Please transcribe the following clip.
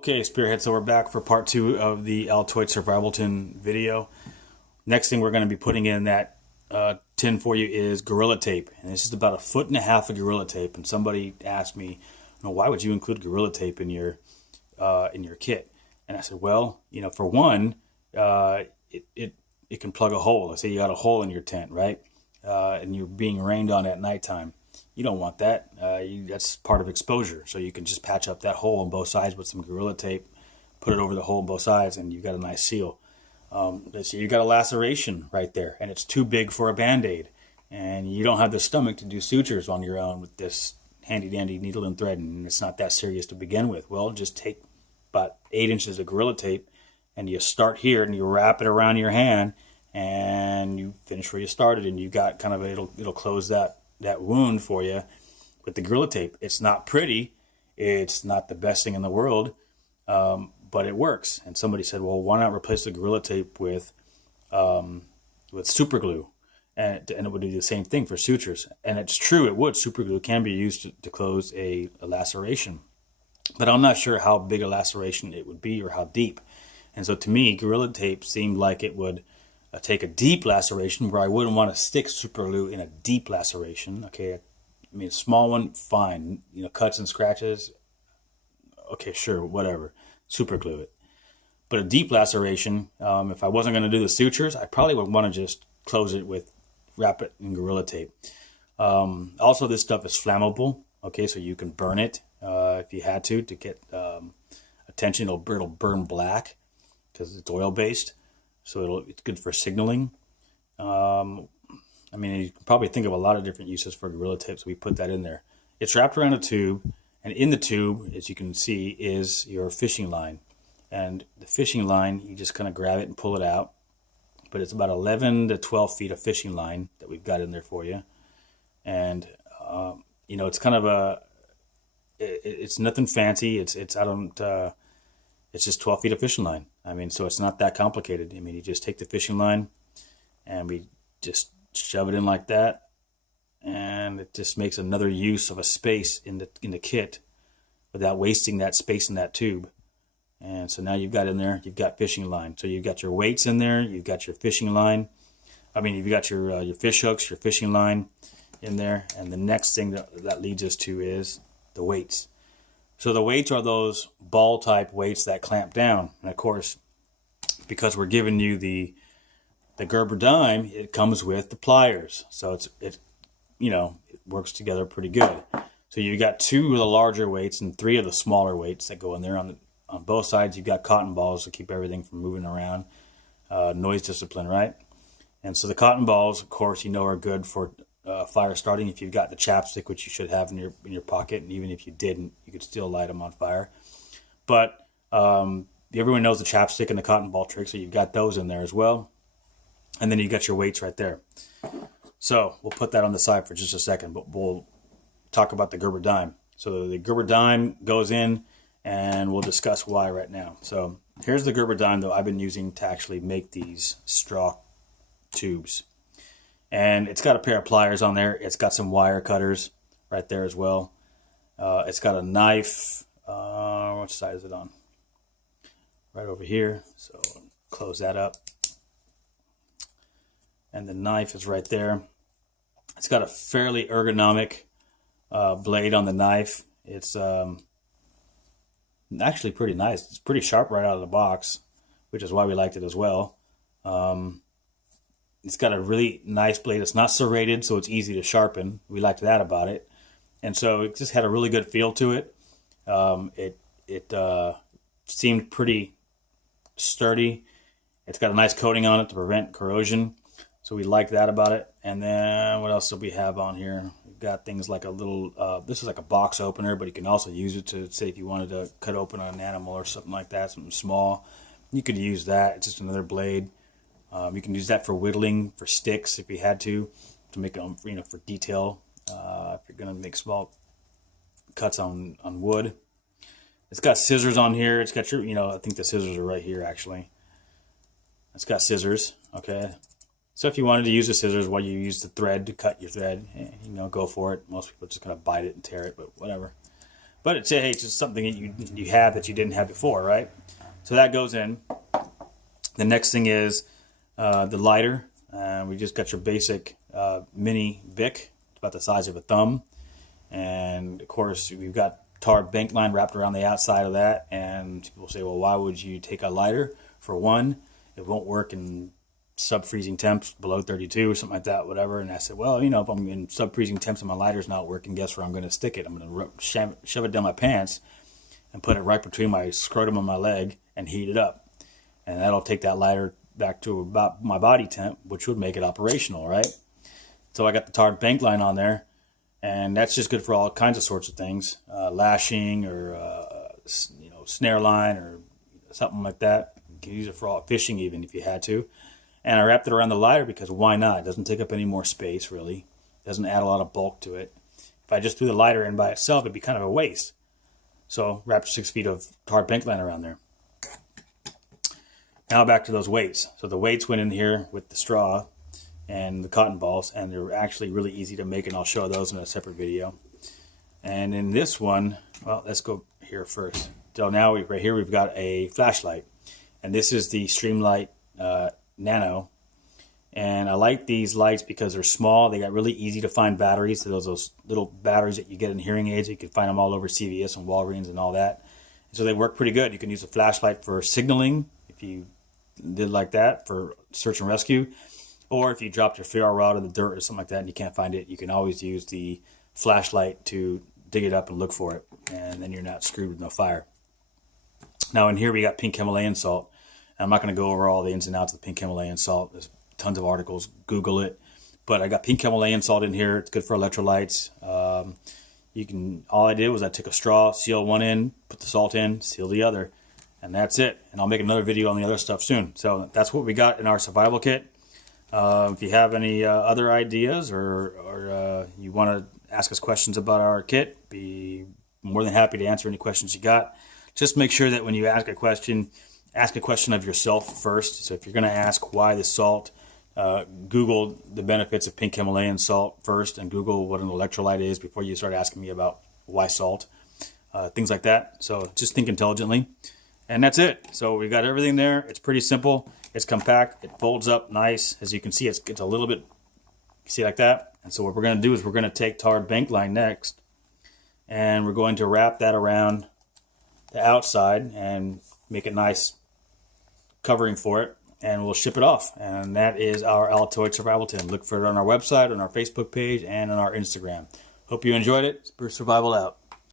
Okay, Spearhead, so we're back for part 2 of the Altoids Survival Tin video. Next thing we're going to be putting in that tin for you is Gorilla Tape. And this is about 1.5 feet of Gorilla Tape. And somebody asked me, why would you include Gorilla Tape in your kit? And I said, well, for one, it can plug a hole. Let's say you got a hole in your tent, right? And you're being rained on at nighttime. You don't want that. That's part of exposure. So you can just patch up that hole on both sides with some Gorilla Tape, put it over the hole on both sides, and you've got a nice seal. So you've got a laceration right there, and it's too big for a Band-Aid. And you don't have the stomach to do sutures on your own with this handy-dandy needle and thread, and it's not that serious to begin with. Well, just take about 8 inches of Gorilla Tape, and you start here, and you wrap it around your hand, and you finish where you started, and you got kind of it'll close that wound for you with the Gorilla Tape. It's not pretty, it's not the best thing in the world, but it works. And somebody said, well, why not replace the Gorilla Tape with super glue, and it would do the same thing for sutures. And it's true, it would. Super glue can be used to close a laceration, but I'm not sure how big a laceration it would be or how deep. And so to me, Gorilla Tape seemed like it would take a deep laceration where I wouldn't want to stick super glue in a deep laceration. Okay, I mean, a small one, fine. Cuts and scratches, okay, sure, whatever. Super glue it. But a deep laceration, if I wasn't going to do the sutures, I probably would want to just close it wrap it in Gorilla Tape. Also, this stuff is flammable. Okay, so you can burn it if you had to get attention. It'll burn black because it's oil based. So it's good for signaling. I mean, you can probably think of a lot of different uses for Gorilla Tape, so we put that in there. It's wrapped around a tube, and in the tube, as you can see, is your fishing line. And the fishing line, you just kind of grab it and pull it out. But it's about 11 to 12 feet of fishing line that we've got in there for you. And, it's kind of it's nothing fancy. It's just 12 feet of fishing line. I mean, so it's not that complicated. I mean, you just take the fishing line and we just shove it in like that. And it just makes another use of a space in the kit without wasting that space in that tube. And so now you've got in there, you've got fishing line. So you've got your weights in there, you've got your fishing line. I mean, you've got your fish hooks, your fishing line in there. And the next thing that leads us to is the weights. So the weights are those ball type weights that clamp down. And of course, because we're giving you the Gerber dime, it comes with the pliers. So it works together pretty good. So you got 2 of the larger weights and 3 of the smaller weights that go in there. On both sides, you've got cotton balls to keep everything from moving around. Noise discipline, right? And so the cotton balls, of course, are good for fire starting. If you've got the chapstick, which you should have in your pocket, and even if you didn't, you could still light them on fire. But everyone knows the chapstick and the cotton ball trick, so you've got those in there as well. And then you got your weights right there. So we'll put that on the side for just a second, but we'll talk about the Gerber dime. So the Gerber dime goes in, and we'll discuss why right now. So here's the Gerber dime that I've been using to actually make these straw tubes. And it's got a pair of pliers on there. It's got some wire cutters right there as well. It's got a knife. Which side is it on? Right over here. So close that up. And the knife is right there. It's got a fairly ergonomic blade on the knife. It's actually pretty nice. It's pretty sharp right out of the box, which is why we liked it as well. It's got a really nice blade. It's not serrated, so it's easy to sharpen. We liked that about it. And so it just had a really good feel to it. It seemed pretty sturdy. It's got a nice coating on it to prevent corrosion. So we like that about it. And then what else do we have on here? We've got things like a little, this is like a box opener, but you can also use it to, say, if you wanted to cut open an animal or something like that, something small, you could use that. It's just another blade. You can use that for whittling, for sticks if you had to make them, for detail. If you're going to make small cuts on wood. It's got scissors on here. It's got your, I think the scissors are right here actually. It's got scissors, okay. So if you wanted to use the scissors while you use the thread to cut your thread, go for it. Most people are just going to bite it and tear it, but whatever. But it's, hey, it's just something that you have that you didn't have before, right? So that goes in. The next thing is the lighter. We just got your basic mini Bic. It's about the size of a thumb. And, of course, we've got tar bank line wrapped around the outside of that. And people say, well, why would you take a lighter? For one, it won't work in sub-freezing temps, below 32 or something like that, whatever. And I said, well, if I'm in sub-freezing temps and my lighter's not working, guess where I'm going to stick it? I'm going to shove it down my pants and put it right between my scrotum and my leg and heat it up. And that'll take that lighter back to about my body temp, which would make it operational, right? So I got the tarred bank line on there, and that's just good for all kinds of sorts of things, lashing or snare line or something like that. You can use it for all fishing even if you had to. And I wrapped it around the lighter because why not? It doesn't take up any more space, really. It doesn't add a lot of bulk to it. If I just threw the lighter in by itself, it'd be kind of a waste. So wrapped 6 feet of tarred bank line around there. Now back to those weights. So the weights went in here with the straw and the cotton balls, and they're actually really easy to make, and I'll show those in a separate video. And in this one, well, let's go here first. So now right here we've got a flashlight, and this is the Streamlight Nano. And I like these lights because they're small. They got really easy to find batteries. So those little batteries that you get in hearing aids, you can find them all over CVS and Walgreens and all that. And so they work pretty good. You can use a flashlight for signaling if you did like that for search and rescue, or if you dropped your ferro rod in the dirt or something like that and you can't find it, you can always use the flashlight to dig it up and look for it, and then you're not screwed with no fire. Now in here we got pink Himalayan salt. I'm not going to go over all the ins and outs of the pink Himalayan salt. There's tons of articles, Google it. But I got pink Himalayan salt in here. It's good for electrolytes. All I did was I took a straw, seal one end, put the salt in, seal the other, and that's it. And I'll make another video on the other stuff soon. So that's what we got in our survival kit. If you have any other ideas or you want to ask us questions about our kit, be more than happy to answer any questions you got. Just make sure that when you ask a question of yourself first. So if you're going to ask why the salt, Google the benefits of pink Himalayan salt first, and Google what an electrolyte is before you start asking me about why salt, things like that. So just think intelligently. And that's it. So we got everything there. It's pretty simple. It's compact. It folds up nice. As you can see, it's a little bit, see like that? And so what we're going to do is we're going to take tarred bank line next, and we're going to wrap that around the outside and make a nice covering for it, and we'll ship it off. And that is our Altoids Survival Tin. Look for it on our website, on our Facebook page, and on our Instagram. Hope you enjoyed it. Survival out.